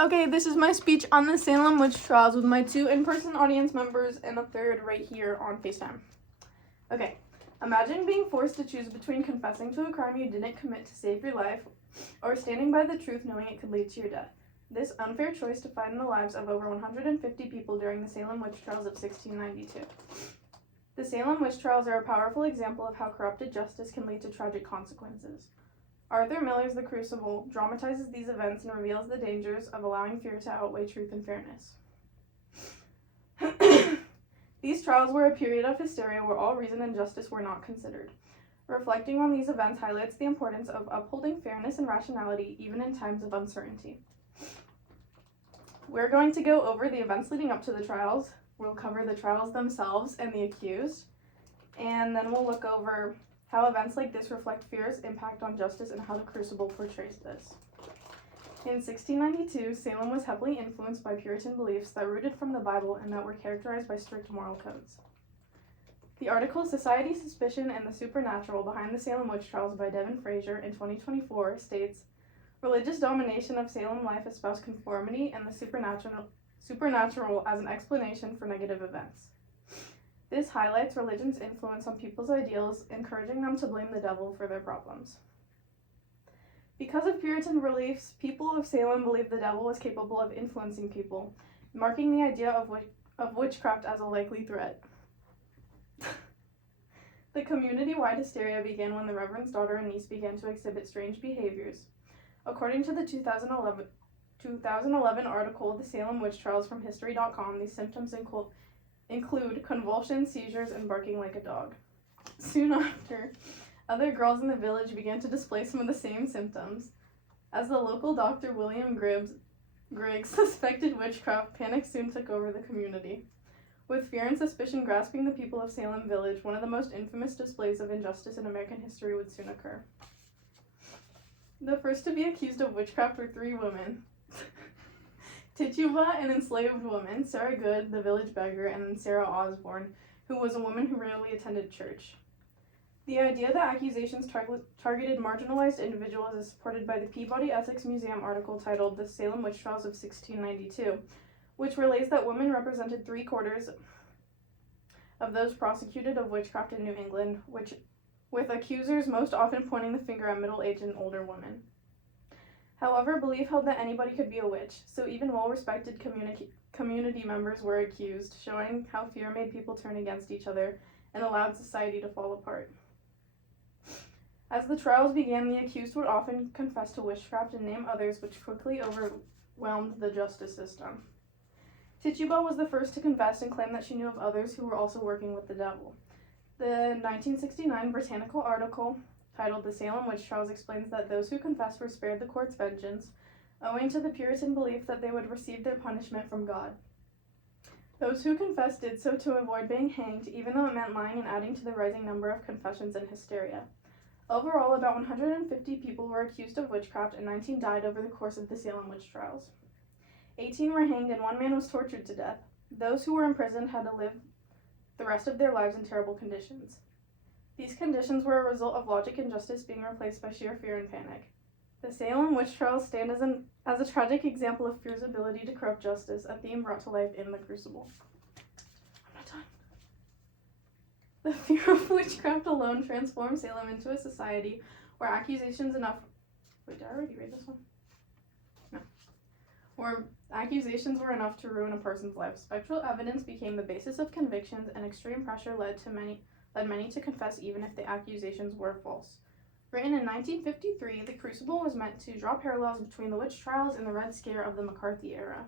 Okay, this is my speech on the Salem witch trials with my 2 in-person audience members and a third right here on FaceTime. Okay, imagine being forced to choose between confessing to a crime you didn't commit to save your life or standing by the truth knowing it could lead to your death. This unfair choice defined the lives of over 150 people during the Salem witch trials of 1692. The Salem witch trials are a powerful example of how corrupted justice can lead to tragic consequences. Arthur Miller's The Crucible dramatizes these events and reveals the dangers of allowing fear to outweigh truth and fairness. These trials were a period of hysteria where all reason and justice were not considered. Reflecting on these events highlights the importance of upholding fairness and rationality even in times of uncertainty. We're going to go over the events leading up to the trials. We'll cover the trials themselves and the accused, and then we'll look over how events like this reflect fear's impact on justice and how the Crucible portrays this. In 1692, Salem was heavily influenced by Puritan beliefs that rooted from the Bible and that were characterized by strict moral codes. The article Society, Suspicion, and the Supernatural Behind the Salem Witch Trials by Devin Fraser in 2024 states, religious domination of Salem life espoused conformity and the supernatural as an explanation for negative events. This highlights religion's influence on people's ideals, encouraging them to blame the devil for their problems. Because of Puritan beliefs, people of Salem believed the devil was capable of influencing people, marking the idea of witchcraft as a likely threat. The community-wide hysteria began when the Reverend's daughter and niece began to exhibit strange behaviors. According to the 2011 article, The Salem Witch Trials from History.com, these symptoms include convulsions, seizures, and barking like a dog. Soon after, other girls in the village began to display some of the same symptoms. As the local doctor William Griggs suspected witchcraft, panic soon took over the community. With fear and suspicion grasping the people of Salem Village, one of the most infamous displays of injustice in American history would soon occur. The first to be accused of witchcraft were 3 women. Tituba, an enslaved woman, Sarah Good, the village beggar, and then Sarah Osborne, who was a woman who rarely attended church. The idea that accusations targeted marginalized individuals is supported by the Peabody Essex Museum article titled The Salem Witch Trials of 1692, which relates that women represented 3/4 of those prosecuted of witchcraft in New England, with accusers most often pointing the finger at middle-aged and older women. However, belief held that anybody could be a witch, so even well-respected community members were accused, showing how fear made people turn against each other and allowed society to fall apart. As the trials began, the accused would often confess to witchcraft and name others, which quickly overwhelmed the justice system. Tituba was the first to confess and claim that she knew of others who were also working with the devil. The 1969 Britannical article titled The Salem Witch Trials explains that those who confessed were spared the court's vengeance, owing to the Puritan belief that they would receive their punishment from God. Those who confessed did so to avoid being hanged, even though it meant lying and adding to the rising number of confessions and hysteria. Overall, about 150 people were accused of witchcraft and 19 died over the course of the Salem Witch Trials. 18 were hanged and 1 man was tortured to death. Those who were imprisoned had to live the rest of their lives in terrible conditions. These conditions were a result of logic and justice being replaced by sheer fear and panic. The Salem Witch Trials stand as a tragic example of fear's ability to corrupt justice, a theme brought to life in The Crucible. I'm not done. The fear of witchcraft alone transformed Salem into a society where accusations enough... Wait, did I already read this one? No. Where accusations were enough to ruin a person's life. Spectral evidence became the basis of convictions, and extreme pressure led many to confess even if the accusations were false. Written in 1953, The Crucible was meant to draw parallels between the witch trials and the Red Scare of the McCarthy era.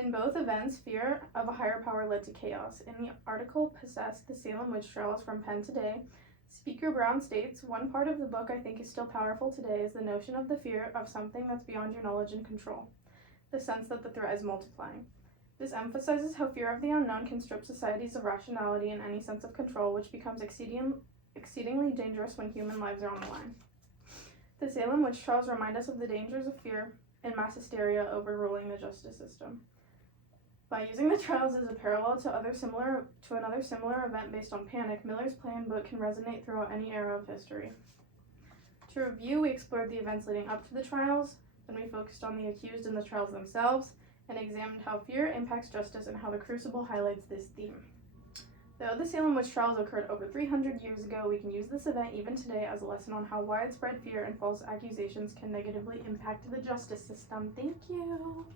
In both events, fear of a higher power led to chaos. In the article Possessed, The Salem Witch Trials from Penn Today, Speaker Brown states, "One part of the book I think is still powerful today is the notion of the fear of something that's beyond your knowledge and control, the sense that the threat is multiplying. This emphasizes how fear of the unknown can strip societies of rationality and any sense of control, which becomes exceedingly dangerous when human lives are on the line." The Salem Witch Trials remind us of the dangers of fear and mass hysteria overruling the justice system. By using the trials as a parallel to another similar event based on panic, Miller's play and book can resonate throughout any era of history. To review, we explored the events leading up to the trials, Then we focused on the accused and the trials themselves, and examined how fear impacts justice and how the Crucible highlights this theme. Though the Salem witch trials occurred over 300 years ago, we can use this event even today as a lesson on how widespread fear and false accusations can negatively impact the justice system. Thank you.